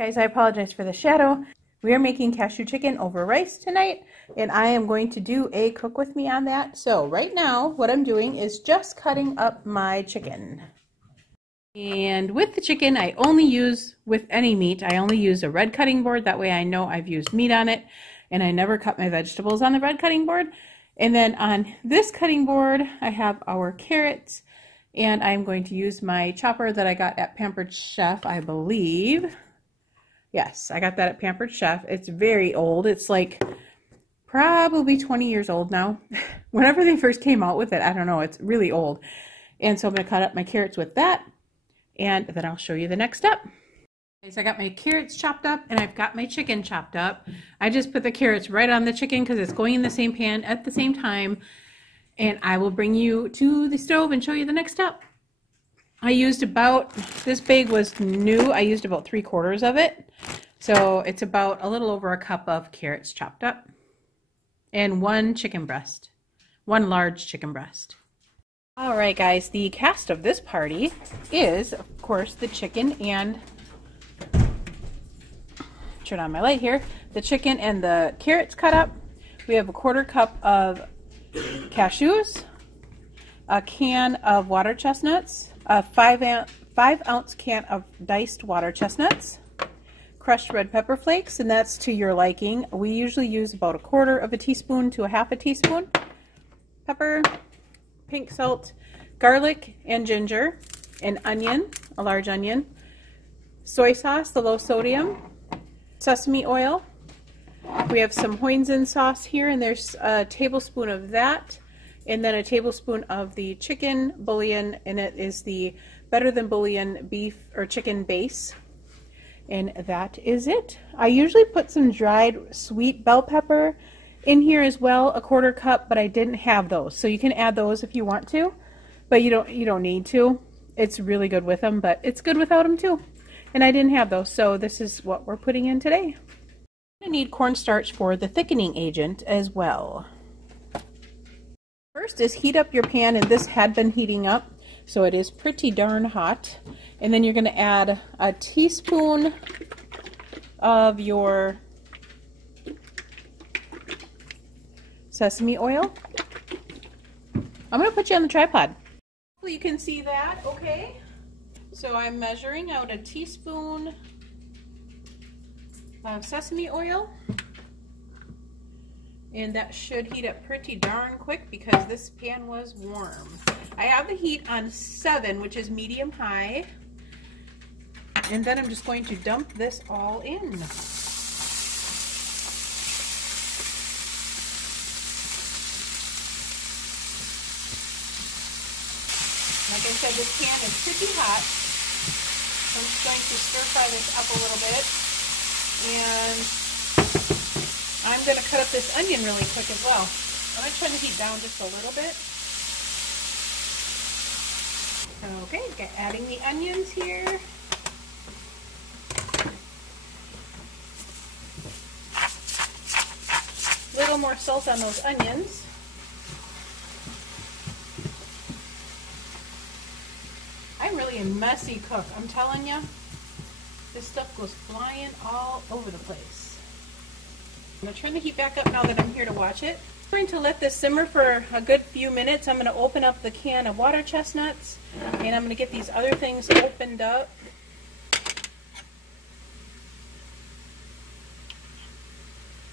Guys, I apologize for the shadow. We are making cashew chicken over rice tonight, and I am going to do a cook with me on that. So right now, what I'm doing is just cutting up my chicken. And with the chicken, I only use, with any meat, I only use a red cutting board. That way I know I've used meat on it, and I never cut my vegetables on the red cutting board. And then on this cutting board, I have our carrots, and I'm going to use my chopper that I got at Pampered Chef, I believe. Yes, I got that at Pampered Chef. It's very old. It's like probably 20 years old now. Whenever they first came out with it, I don't know, it's really old. And so I'm going to cut up my carrots with that, and then I'll show you the next step. Okay, so I got my carrots chopped up, and I've got my chicken chopped up. I just put the carrots right on the chicken because it's going in the same pan at the same time. And I will bring you to the stove and show you the next step. I used about, this bag was new, I used about 3/4 of it. So it's about a little over a cup of carrots chopped up. And one chicken breast, one large chicken breast. All right guys, the cast of this party is, of course, the chicken and, turn on my light here, the chicken and the carrots cut up. We have a 1/4 cup of cashews, a can of water chestnuts, a 5-ounce can of diced water chestnuts, crushed red pepper flakes, and that's to your liking. We usually use about 1/4 teaspoon to 1/2 teaspoon. Pepper, pink salt, garlic and ginger, an onion, a large onion, soy sauce, the low sodium, sesame oil. We have some Hoisin sauce here, and there's a tablespoon of that. And then a tablespoon of the chicken bouillon, and it is the Better Than Bouillon beef or chicken base. And that is it. I usually put some dried sweet bell pepper in here as well, a 1/4 cup, but I didn't have those. So you can add those if you want to, but you don't need to. It's really good with them, but it's good without them too. And I didn't have those, so this is what we're putting in today. I'm going to need cornstarch for the thickening agent as well. First is heat up your pan, and this had been heating up, so it is pretty darn hot. And then you're going to add a teaspoon of your sesame oil. I'm going to put you on the tripod. Hopefully you can see that okay. So I'm measuring out a teaspoon of sesame oil. And that should heat up pretty darn quick because this pan was warm. I have the heat on 7, which is medium high. And then I'm just going to dump this all in. Like I said, this pan is pretty hot. I'm just going to stir fry this up a little bit. And I'm going to cut up this onion really quick as well. I'm going to turn the heat down just a little bit. Okay, adding the onions here. A little more salt on those onions. I'm really a messy cook, I'm telling you. This stuff goes flying all over the place. I'm going to turn the heat back up now that I'm here to watch it. I'm going to let this simmer for a good few minutes. I'm going to open up the can of water chestnuts, and I'm going to get these other things opened up.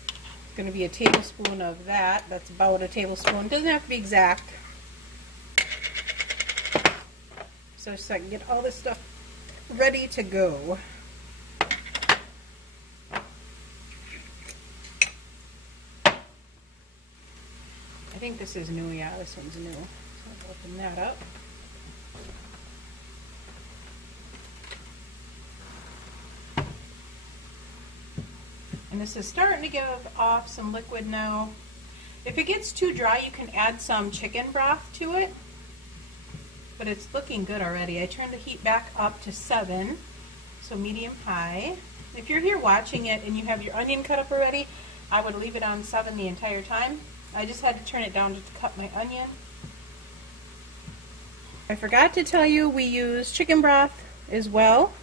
It's going to be a tablespoon of that. That's about a tablespoon. It doesn't have to be exact. So I can get all this stuff ready to go. I think this is new, yeah, this one's new. So I'll open that up. And this is starting to give off some liquid now. If it gets too dry, you can add some chicken broth to it. But it's looking good already. I turned the heat back up to 7, so medium high. If you're here watching it and you have your onion cut up already, I would leave it on 7 the entire time. I just had to turn it down just to cut my onion. I forgot to tell you we use chicken broth as well.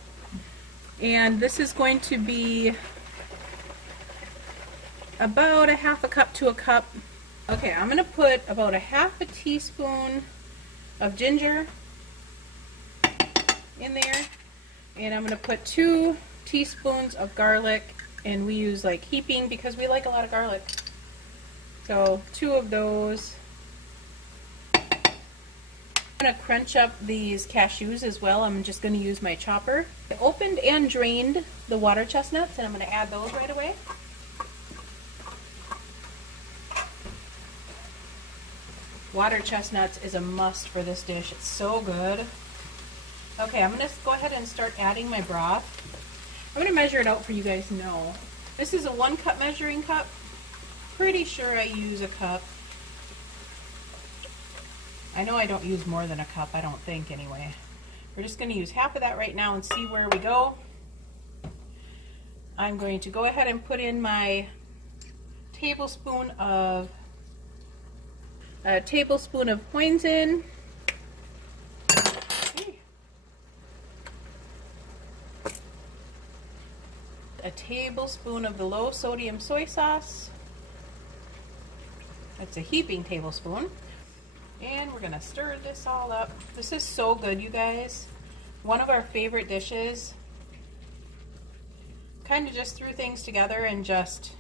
And this is going to be about a half a cup to a cup. Okay, I'm going to put about a half a teaspoon of ginger in there, and I'm going to put 2 teaspoons of garlic, and we use like heaping because we like a lot of garlic. So 2 of those. I'm going to crunch up these cashews as well. I'm just going to use my chopper. I opened and drained the water chestnuts, and I'm going to add those right away. Water chestnuts is a must for this dish. It's so good. Okay, I'm going to go ahead and start adding my broth. I'm going to measure it out for you guys to know. This is a 1 cup measuring cup. Pretty sure I use a cup. I know I don't use more than a cup, I don't think anyway. We're just going to use half of that right now and see where we go. I'm going to go ahead and put in my tablespoon of Hoisin. A tablespoon of the low sodium soy sauce. That's a heaping tablespoon. And we're gonna stir this all up. This is so good, you guys. One of our favorite dishes. Kind of just threw things together and just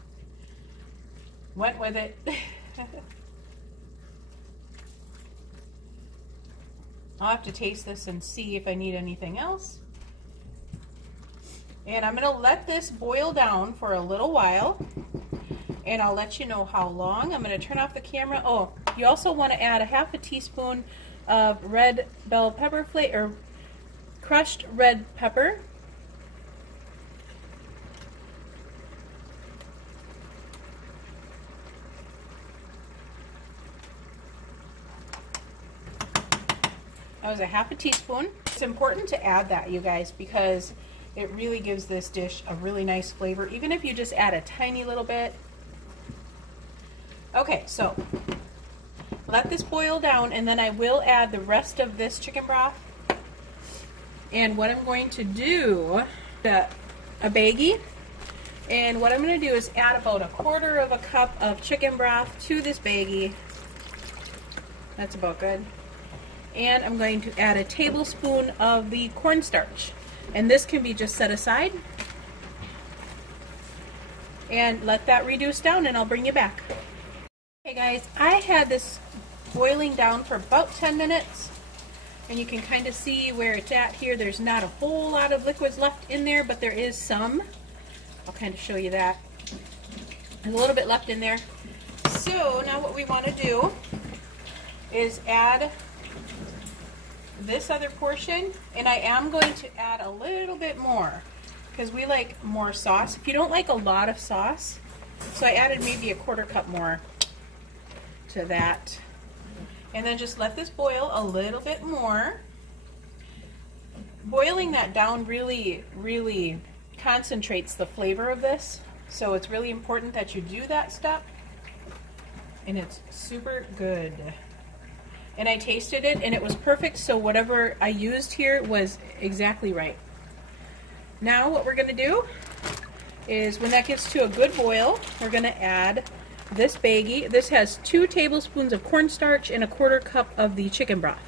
went with it. I'll have to taste this and see if I need anything else. And I'm going to let this boil down for a little while, and I'll let you know how long. I'm going to turn off the camera. Oh, you also want to add a half a teaspoon of red bell pepper flake, or crushed red pepper. That was a half a teaspoon. It's important to add that, you guys, because it really gives this dish a really nice flavor, even if you just add a tiny little bit. Okay, so let this boil down, and then I will add the rest of this chicken broth. And what I'm going to do, a baggie, and what I'm going to do is add about 1/4 of a cup of chicken broth to this baggie. That's about good. And I'm going to add a tablespoon of the cornstarch. And this can be just set aside. And let that reduce down, and I'll bring you back. Okay guys, I had this boiling down for about 10 minutes. And you can kind of see where it's at here. There's not a whole lot of liquids left in there, but there is some. I'll kind of show you that. There's a little bit left in there. So now what we want to do is add this other portion, and I am going to add a little bit more because we like more sauce. If you don't like a lot of sauce, so I added maybe a 1/4 cup more to that, and then just let this boil a little bit more. Boiling that down really concentrates the flavor of this, so it's really important that you do that step, and it's super good. And I tasted it, and it was perfect, so whatever I used here was exactly right. Now what we're going to do is, when that gets to a good boil, we're going to add this baggie. This has 2 tablespoons of cornstarch and a 1/4 cup of the chicken broth.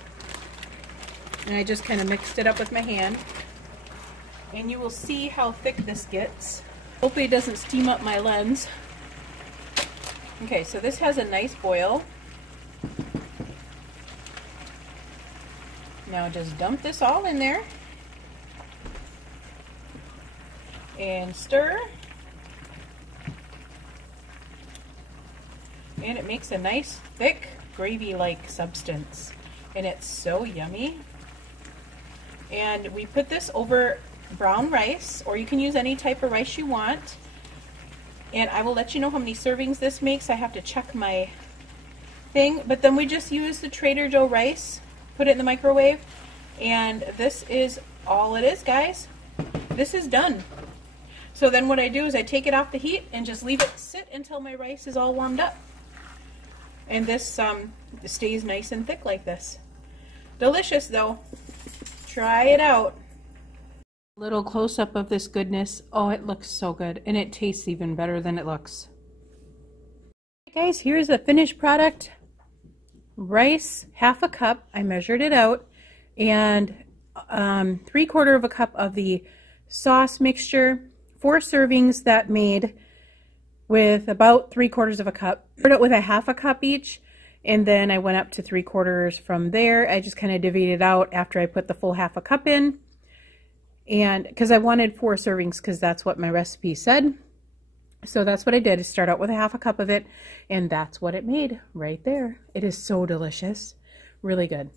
And I just kind of mixed it up with my hand. And you will see how thick this gets. Hopefully it doesn't steam up my lens. Okay, so this has a nice boil. Now just dump this all in there and stir, and it makes a nice thick gravy-like substance, and it's so yummy. And we put this over brown rice, or you can use any type of rice you want, and I will let you know how many servings this makes. I have to check my thing, but then we just use the Trader Joe rice, put it in the microwave, and this is all it is, guys. This is done. So then what I do is I take it off the heat and just leave it sit until my rice is all warmed up. And this stays nice and thick like this. Delicious though. Try it out. Little close-up of this goodness. Oh, it looks so good, and it tastes even better than it looks. Okay, guys, here's the finished product. Rice, half a cup. I measured it out, and 3/4 cup of the sauce mixture. 4 servings that made with about 3/4 cup. I started with a half a cup each, and then I went up to 3/4 from there. I just kind of divvied it out after I put the full half a cup in. And because I wanted 4 servings, because that's what my recipe said. So that's what I did, is start out with a half a cup of it, and that's what it made right there. It is so delicious. Really good.